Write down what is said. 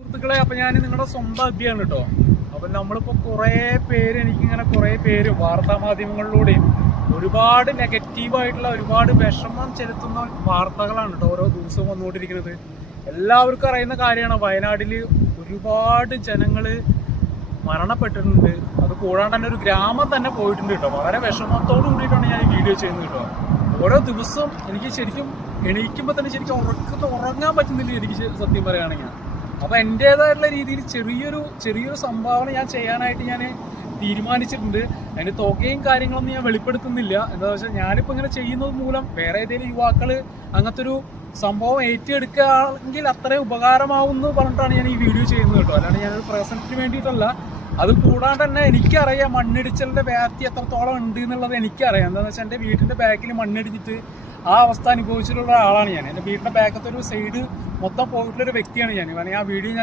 സുഹൃത്തുക്കളെ, അപ്പൊ ഞാൻ നിങ്ങളുടെ സ്വന്തം അധ്യയാണ് കേട്ടോ. അപ്പൊ നമ്മളിപ്പോ എനിക്കിങ്ങനെ കുറെ പേര് വാർത്താ മാധ്യമങ്ങളിലൂടെയും ഒരുപാട് നെഗറ്റീവായിട്ടുള്ള ഒരുപാട് വിഷമം ചെലുത്തുന്ന വാർത്തകളാണ് കേട്ടോ ഓരോ ദിവസവും വന്നുകൊണ്ടിരിക്കുന്നത്. എല്ലാവർക്കും അറിയുന്ന കാര്യമാണ്, വയനാട്ടില് ഒരുപാട് ജനങ്ങള് മരണപ്പെട്ടിട്ടുണ്ട്. അത് കൂടാണ്ട് തന്നെ ഒരു ഗ്രാമം തന്നെ പോയിട്ടുണ്ട് കേട്ടോ. വളരെ വിഷമത്തോട് കൂടിയിട്ടാണ് ഞാൻ ഈ വീഡിയോ ചെയ്യുന്നത് കേട്ടോ. ഓരോ ദിവസവും എനിക്ക് ശരിക്കും എണീക്കുമ്പോൾ തന്നെ ശരിക്കും ഉറങ്ങാൻ പറ്റുന്നില്ല എനിക്ക് സത്യം പറയുകയാണെങ്കിൽ. അപ്പൊ എൻ്റെതായിട്ടുള്ള രീതിയിൽ ചെറിയൊരു സംഭാവന ഞാൻ ചെയ്യാനായിട്ട് ഞാൻ തീരുമാനിച്ചിട്ടുണ്ട്. അതിന്റെ തുകയും കാര്യങ്ങളൊന്നും ഞാൻ വെളിപ്പെടുത്തുന്നില്ല. എന്താണെന്ന് വെച്ചാൽ ഞാനിപ്പോൾ ഇങ്ങനെ ചെയ്യുന്നത് മൂലം വേറെ ഏതെങ്കിലും യുവാക്കൾ അങ്ങനത്തെ ഒരു സംഭവം ഏറ്റെടുക്കുകയാണെങ്കിൽ അത്രയും ഉപകാരമാവും എന്ന് പറഞ്ഞിട്ടാണ് ഞാൻ ഈ വീഡിയോ ചെയ്യുന്നത് കേട്ടോ. അല്ലാണ്ട് ഞാനൊരു പ്രസന്റിന് വേണ്ടിയിട്ടല്ല. അത് കൂടാണ്ട് തന്നെ എനിക്കറിയാം മണ്ണിടിച്ചലിന്റെ വ്യാപ്തി എത്രത്തോളം ഉണ്ട് എന്നുള്ളത് എനിക്കറിയാം. എന്താണെന്ന് വെച്ചാൽ എൻ്റെ വീടിന്റെ ബാക്കിൽ മണ്ണിടിച്ചിട്ട് ആ അവസ്ഥ അനുഭവിച്ചിട്ടുള്ള ആളാണ് ഞാൻ. എൻ്റെ വീടിന്റെ ബാക്കത്തെ ഒരു സൈഡ് മൊത്തം പോയിട്ടുള്ളൊരു വ്യക്തിയാണ് ഞാൻ. ആ വീഡിയോ ഞാൻ